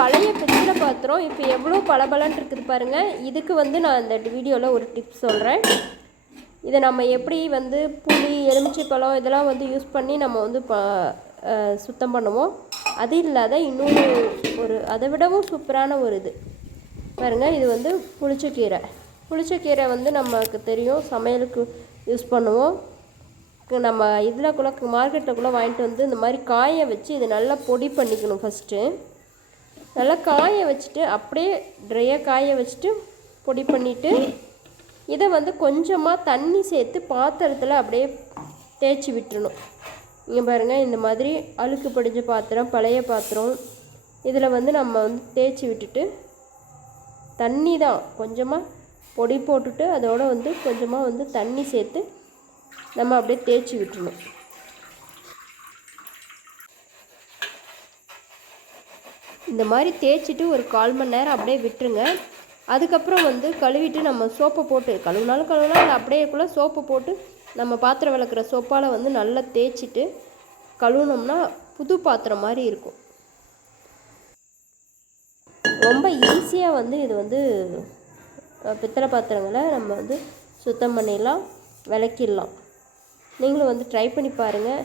பழைய பித்தளை பாத்திரம் இப்போ எவ்வளோ பளபளன்னு இருக்குது பாருங்கள். இதுக்கு வந்து நான் இந்த வீடியோவில் ஒரு டிப்ஸ் சொல்கிறேன். இதை நம்ம எப்படி வந்து புளி, எலுமிச்சை பழம் இதெல்லாம் வந்து யூஸ் பண்ணி நம்ம வந்து சுத்தம் பண்ணுவோம். அது இல்லாத இன்னொரு ஒரு அதை விடவும் சூப்பரான ஒரு இது பாருங்கள். இது வந்து புளிச்சக்கீரை. புளிச்சக்கீரை வந்து நமக்கு தெரியும், சமையலுக்கு யூஸ் பண்ணுவோம். நம்ம இதில் மார்க்கெட்டில் வாங்கிட்டு வந்து இந்த மாதிரி காய வச்சு இதை நல்லா பொடி பண்ணிக்கணும். ஃபஸ்ட்டு நல்லா காய வச்சுட்டு அப்படியே ட்ரையாக காய வச்சுட்டு பொடி பண்ணிவிட்டு இதை வந்து கொஞ்சமாக தண்ணி சேர்த்து பாத்திரத்தில் அப்படியே தேய்ச்சி விட்டுறணும். இங்கே பாருங்கள், இந்த மாதிரி அழுக்கு படிஞ்ச பாத்திரம், பழைய பாத்திரம் இதில் வந்து நம்ம வந்து தேய்ச்சி விட்டுட்டு தண்ணி தான் கொஞ்சமாக பொடி போட்டுட்டு அதோடு வந்து கொஞ்சமாக வந்து தண்ணி சேர்த்து நம்ம அப்படியே தேய்ச்சி விட்டுறணும். இந்த மாதிரி தேய்ச்சிட்டு ஒரு 1/4 மணி நேரம் அப்படியே விட்டுருங்க. அதுக்கப்புறம் வந்து கழுவிட்டு நம்ம சோப்பை போட்டு கழுவினாலும் இல்லை அப்படியேக்குள்ளே சோப்பை போட்டு நம்ம பாத்திரம் விளக்குற சோப்பால் வந்து நல்லா தேய்ச்சிட்டு கழுவுனோம்னா புது பாத்திரம் மாதிரி இருக்கும். ரொம்ப ஈஸியாக வந்து இது வந்து பித்தளை பாத்திரங்களை நம்ம வந்து சுத்தம் பண்ணிடலாம், விளக்கிடலாம். நீங்களும் வந்து ட்ரை பண்ணி பாருங்கள்.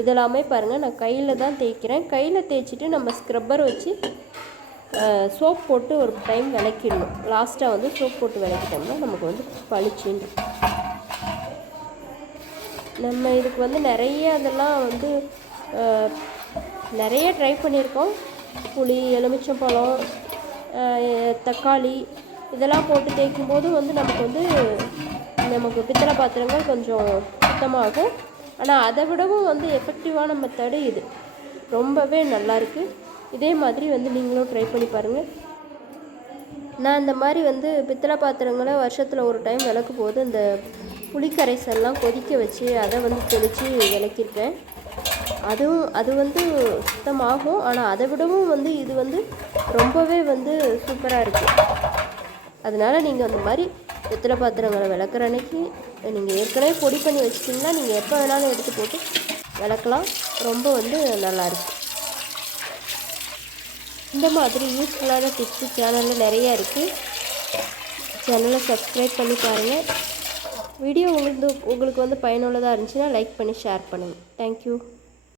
இதெல்லாமே பாருங்கள், நான் கையில் தான் தேய்க்கிறேன். கையில் தேய்ச்சிட்டு நம்ம ஸ்க்ரப்பர் வச்சு சோப் போட்டு ஒரு டைம் விளக்கிடணும். லாஸ்ட்டாக வந்து சோப் போட்டு விளக்கிட்டோம்னா நமக்கு வந்து பளிச்சுன்னு. நம்ம இதுக்கு வந்து நிறைய அதெல்லாம் வந்து நிறைய ட்ரை பண்ணியிருக்கோம். புளி, எலுமிச்சம்பழம், தக்காளி இதெல்லாம் போட்டு தேய்க்கும் போது வந்து நமக்கு பித்தளை பாத்திரங்கள் கொஞ்சம் சுத்தமாகும். ஆனால் அதை விடவும் வந்து எஃபெக்டிவான மெத்தடு இது. ரொம்பவே நல்லாயிருக்கு. இதே மாதிரி வந்து நீங்களும் ட்ரை பண்ணி பாருங்கள். நான் இந்த மாதிரி வந்து பித்தளை பாத்திரங்களை வருஷத்தில் ஒரு டைம் விளக்கும் போது இந்த புளிக்கரைசல்லாம் கொதிக்க வச்சு அதை வந்து தெளித்து விளக்கியிருக்கேன். அது வந்து சுத்தமாகும். ஆனால் அதை விடவும் வந்து இது வந்து ரொம்பவே வந்து சூப்பராக இருக்குது. அதனால் நீங்கள் அந்த மாதிரி பித்தளை பாத்திரங்களை விளக்குற அன்னைக்கு நீங்கள் ஏற்கனவே பொடி பண்ணி வச்சிட்டிங்கன்னா நீங்கள் எப்போ வேணாலும் எடுத்து போட்டு விளக்கலாம். ரொம்ப வந்து நல்லாயிருக்கு. இந்த மாதிரி யூஸ்ஃபுல்லான டிப்ஸு சேனலில் நிறையா இருக்குது. சேனலை சப்ஸ்கிரைப் பண்ணி பாருங்கள். வீடியோ உங்களுக்கு வந்து பயனுள்ளதாக இருந்துச்சுன்னா லைக் பண்ணி ஷேர் பண்ணுங்கள். தேங்க்யூ.